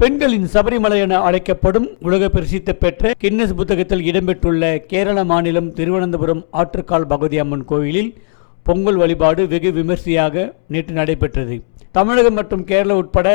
பெண்களின் சபரிமலை என அழைக்கப்படும் உலக பிரசித்தி பெற்ற கின்னஸ் புத்தகத்தில் இடம்பெற்றுள்ள கேரள மாநிலம் திருவனந்தபுரம் ஆற்றுக்கால் பகவதி அம்மன் கோயிலில் பொங்கல் வழிபாடு வெகு விமர்சையாக நேற்று நடைபெற்றது. தமிழகம் மற்றும் கேரளா உட்பட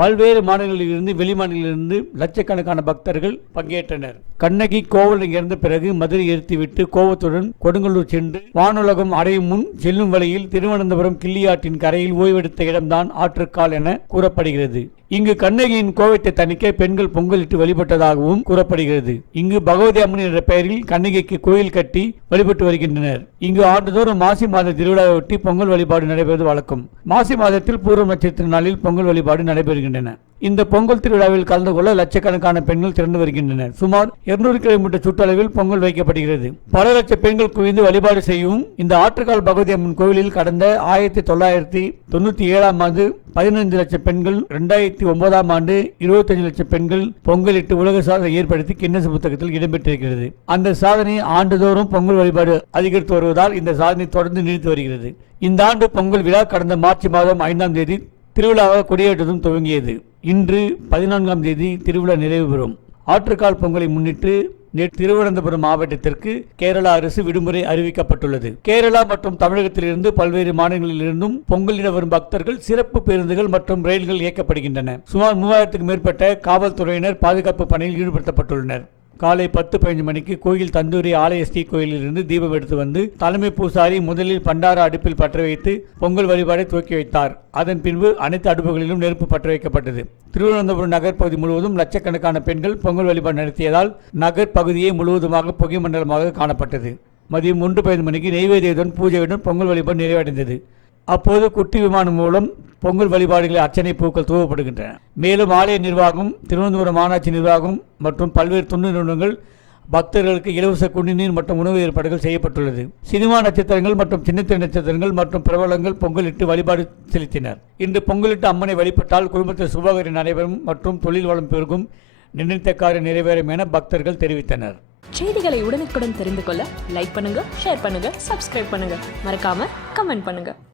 பல்வேறு மாநிலங்களிலிருந்து வெளிமாநிலங்களிலிருந்து லட்சக்கணக்கான பக்தர்கள் பங்கேற்றனர். கண்ணகி கோவலில் இறந்த பிறகு மதுரை எரித்துவிட்டு கோவத்துடன் கொடுங்கல்லூர் சென்று வானுலகம் அடையும் முன் செல்லும் வழியில் திருவனந்தபுரம் கிள்ளியாற்றின் கரையில் ஓய்வெடுத்த இடம்தான் ஆற்றுக்கால் என கூறப்படுகிறது. இங்கு கண்ணகியின் கோவத்தை தணிக்க பெண்கள் பொங்கலிட்டு வழிபட்டதாகவும் கூறப்படுகிறது. இங்கு பகவதி அம்மன் என்ற பெயரில் கண்ணகிக்கு கோயில் கட்டி வழிபட்டு வருகின்றனர். இங்கு ஆண்டுதோறும் மாசி மாத திருவிழாவையொட்டி பொங்கல் வழிபாடு நடைபெறுவது வழக்கம். மாசி மாதத்தில் பூர்வ நட்சத்திர நாளில் பொங்கல் வழிபாடு நடைபெறுகின்றன. இந்த பொங்கல் திருவிழாவில் கலந்து கொள்ள லட்சக்கணக்கான பெண்கள் திரண்டு வருகின்றனர். சுமார் 200 கிலோமீட்டர் சுற்றளவில் பொங்கல் வைக்கப்படுகிறது. பல லட்சம் பெண்கள் குவிந்து வழிபாடு செய்யும் இந்த ஆற்றுக்கால் பகவதி அம்மன் கோவிலில் கடந்த ஆயிரத்தி தொள்ளாயிரத்தி தொண்ணூத்தி ஏழாம் ஆண்டு பதினைந்து லட்சம் பெண்கள் ரெண்டாயிரத்தி ஒன்பதாம் ஆண்டு இருபத்தஞ்சு லட்சம் பெண்கள் பொங்கலிட்டு உலக சாதனை ஏற்படுத்தி கின்னஸ் புத்தகத்தில் இடம்பெற்றிருக்கிறது. அந்த சாதனை ஆண்டுதோறும் பொங்கல் வழிபாடு அதிகரித்து வருவதால் இந்த சாதனை தொடர்ந்து நீடித்து வருகிறது. இந்த ஆண்டு பொங்கல் விழா கடந்த மார்ச் மாதம் ஐந்தாம் தேதி திருவிழாவாக கொடியேற்றதும் துவங்கியது. இன்று பதினான்காம் தேதி திருவிழா நிறைவு பெறும். ஆற்றுக்கால் பொங்கலை முன்னிட்டு நேற்று திருவனந்தபுரம் மாவட்டத்திற்கு கேரளா அரசு விடுமுறை அறிவிக்கப்பட்டுள்ளது. கேரளா மற்றும் தமிழகத்திலிருந்து பல்வேறு மாநிலங்களிலிருந்தும் பொங்கலிட வரும் பக்தர்கள் சிறப்பு பேருந்துகள் மற்றும் ரயில்கள் இயக்கப்படுகின்றன. சுமார் மூவாயிரத்துக்கும் மேற்பட்ட காவல்துறையினர் பாதுகாப்பு பணியில் ஈடுபடுத்தப்பட்டுள்ளனர். காலை பத்து பதினஞ்சு மணிக்கு கோயில் தந்தூரி ஆலய ஸ்ரீ கோயிலிலிருந்து தீபம் எடுத்து வந்து தலைமை பூசாரி முதலில் பண்டார அடுப்பில் பற்ற வைத்து பொங்கல் வழிபாடை துவக்கி வைத்தார். அதன் பின்பு அனைத்து அடுப்புகளிலும் நெருப்பு பற்ற வைக்கப்பட்டது. திருவனந்தபுரம் நகர் பகுதி முழுவதும் லட்சக்கணக்கான பெண்கள் பொங்கல் வழிபாடு நடத்தியதால் நகர் பகுதியே முழுவதுமாக புகை மண்டலமாக காணப்பட்டது. மதியம் ஒன்று பதினைந்து மணிக்கு நெய்வேதியுடன் பூஜையுடன் பொங்கல் வழிபாடு நிறைவடைந்தது. அப்போது குட்டி விமானம் மூலம் பொங்கல் வழிபாடுகளில் அர்ச்சனை பூக்கள் தூவப்படுகின்றன. மேலும் ஆலய நிர்வாகம் திருவனந்தபுரம் மாநாட்சி நிர்வாகம் மற்றும் பல்வேறு தொண்டு நிறுவனங்கள் பக்தர்களுக்கு இலவச குடிநீர் மற்றும் உணவு ஏற்பாடுகள் செய்யப்பட்டுள்ளது. சினிமா நட்சத்திரங்கள் மற்றும் சின்னத்திரை நட்சத்திரங்கள் மற்றும் பிரபலங்கள் பொங்கலிட்டு வழிபாடு செலுத்தினர். இன்று பொங்கலிட்டு அம்மனை வழிபட்டால் குடும்பத்தில் சுபகரி நடைபெறும் மற்றும் தொழில் வளம் பெருகும். நினைத்த காரியம் நிறைவேறும் என பக்தர்கள் தெரிவித்தனர். செய்திகளை உடனுக்குடன் தெரிந்து கொள்ள லைக் பண்ணுங்க ஷேர் பண்ணுங்க சப்ஸ்கிரைப் பண்ணுங்க. மறக்காம கமெண்ட் பண்ணுங்க.